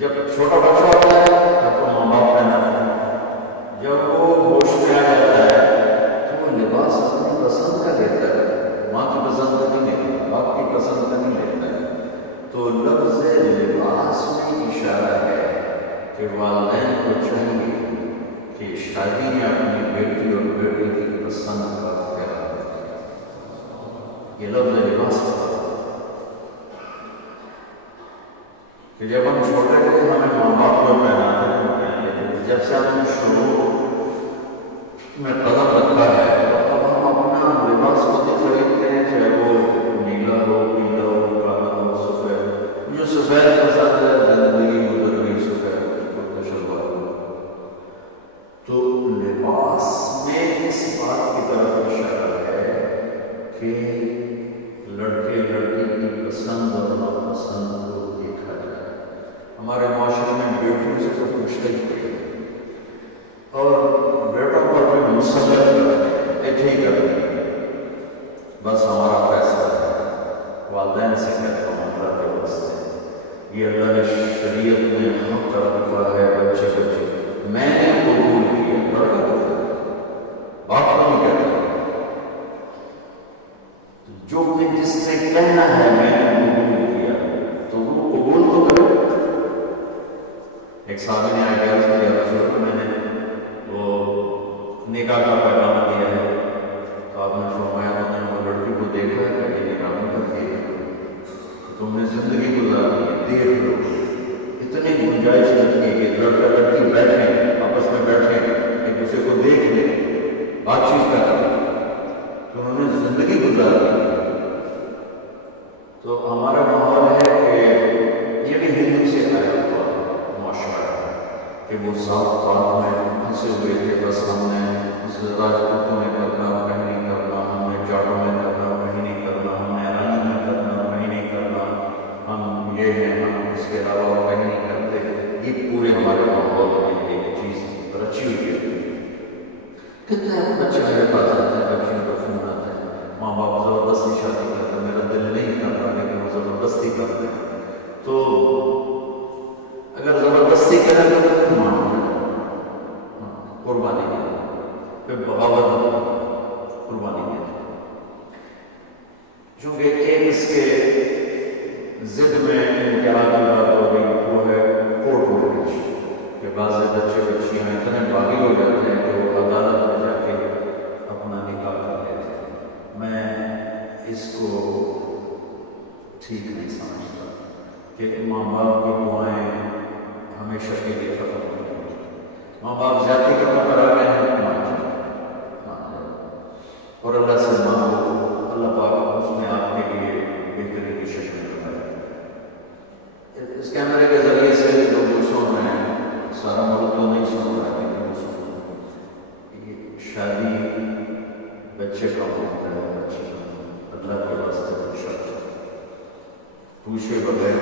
جب چھوٹا بچہ ہوتا ہے تب تو ماں باپ پہناتے ہیں، جب وہ ہوش میں آ جاتا ہے تو وہ لباس اپنی پسند کا لیتا ہے، ماں کی پسند کا نہیں لیتا، باپ کی پسند کا نہیں لیتا ہے۔ تو لفظ لباس میں اشارہ ہے کہ والدین کو چاہیے کہ شادی میں اپنی بیٹی اور بیٹے کی پسند کا خیال رکھیں۔ یہ لفظ لباس کا کہ جب ہم چھوٹے تھے ہمیں ماں باپ کو پہناتے ہیں، جب سے ہم نے شروع میں قدم رکھا ہے تو اب ہم اپنا لباس خود ہی خریدتے ہیں، چاہے وہ نیلا ہو، پیلا ہو، کالا ہو، سفید۔ جو سفید پسند ہے زندگی گزر گئی سفید کرتا شلوار ہو۔ تو لباس میں اس بات کی طرف اشارہ ہے کہ لڑکے لڑکی کی پسند اور ناپسند کو دیکھا جائے۔ ہمارے معاشرے میں بیٹیوں سے تو پوچھتے ہی کوئی نہیں، اور بیٹوں پر بھی مسلط کرتے ہیں، ایک ہی کرتے ہیں، بس ہمارا فیصلہ ہے، والدین سے کہتا ہوں اللہ کے واسطے یہ اللہ نے شریعت میں حق رکھا ہے، بچے بچے میں نے قبول کیا، لڑکا کہتا ہے، باپ تو نہیں کہتا، جو بھی جس نے کہنا ہے میں نے قبول کیا تو وہ قبول تو کرے۔ ایک صحابی نے آگے عرض کیا رسول اللہ میں نے وہ نکاح کا پیغام دیا ہے، تو آپ نے فرمایا میں نے وہ لڑکی کو دیکھا ہے کہ نکاح کر کے تم نے زندگی گزاری ہے، دیکھ لو۔ اتنی گنجائش نہیں کہ لڑکا لڑکی بیٹھیں آپس میں بیٹھیں ایک دوسرے کو دیکھ لیں، بات چیت کریں، تو انہوں نے زندگی گزاری۔ تو ہمارا ماحول ہے کہ یہ بھی ہندو سے آیا ہوا معاشرہ ہے کہ وہ ذات پات میں پھنسے ہوئے تھے، بس ہم نے راجپوتوں میں کرنا کہیں نہیں کرنا، ہم نے جاٹوں میں کرنا کہیں نہیں کرنا، ہم نے رانی میں کرنا کہیں نہیں کرنا، ہم یہ ہیں ہم اس کے علاوہ کہیں نہیں کرتے۔ یہ پورے ہمارے ماحول میں ایک چیز رچی ہوئی ہے۔ کتنے بچے میرے پاس آتے ہیں، بچیوں کا فون آتا ہے، ماں باپ زبردستی شادی کرتے ہیں، میرا دل نہیں کرتا لیکن وہ زبردستی کرتے ہیں۔ تو اگر زبردستی کریں تو پھر مان جائے، قربانی دے، پھر بغاوت قربانی دے، چونکہ ایک اس کے ضد میں انتہا کی بات ہو رہی وہ ہے کورٹ میرج، کہ بعض بچے بچیاں اتنے باغی ہو جاتے ہیں کہ وہ عدالت میں جا کے اپنا نکاح کر لیتے ہیں۔ میں اس کو ٹھیک نہیں سمجھتا کہ ماں باپ کی دعائیں ہمیشہ کے لیے ختم ہو جائیں۔ ماں باپ زیادتی کرنا پر آ گئے ہیں، مان جائیں اور اللہ سے مانگو، اللہ پاک اس میں آپ کے لیے بہتری کی شکل بتائے۔ اس کیمرے کے ذریعے سے جو سن رہے ہیں، سارا ملک تو نہیں سن رہا ہے لیکن وہ سن، یہ شادی بچے کا حق ہے، بچے کا اللہ کے واسطے شرط پوچھے بغیر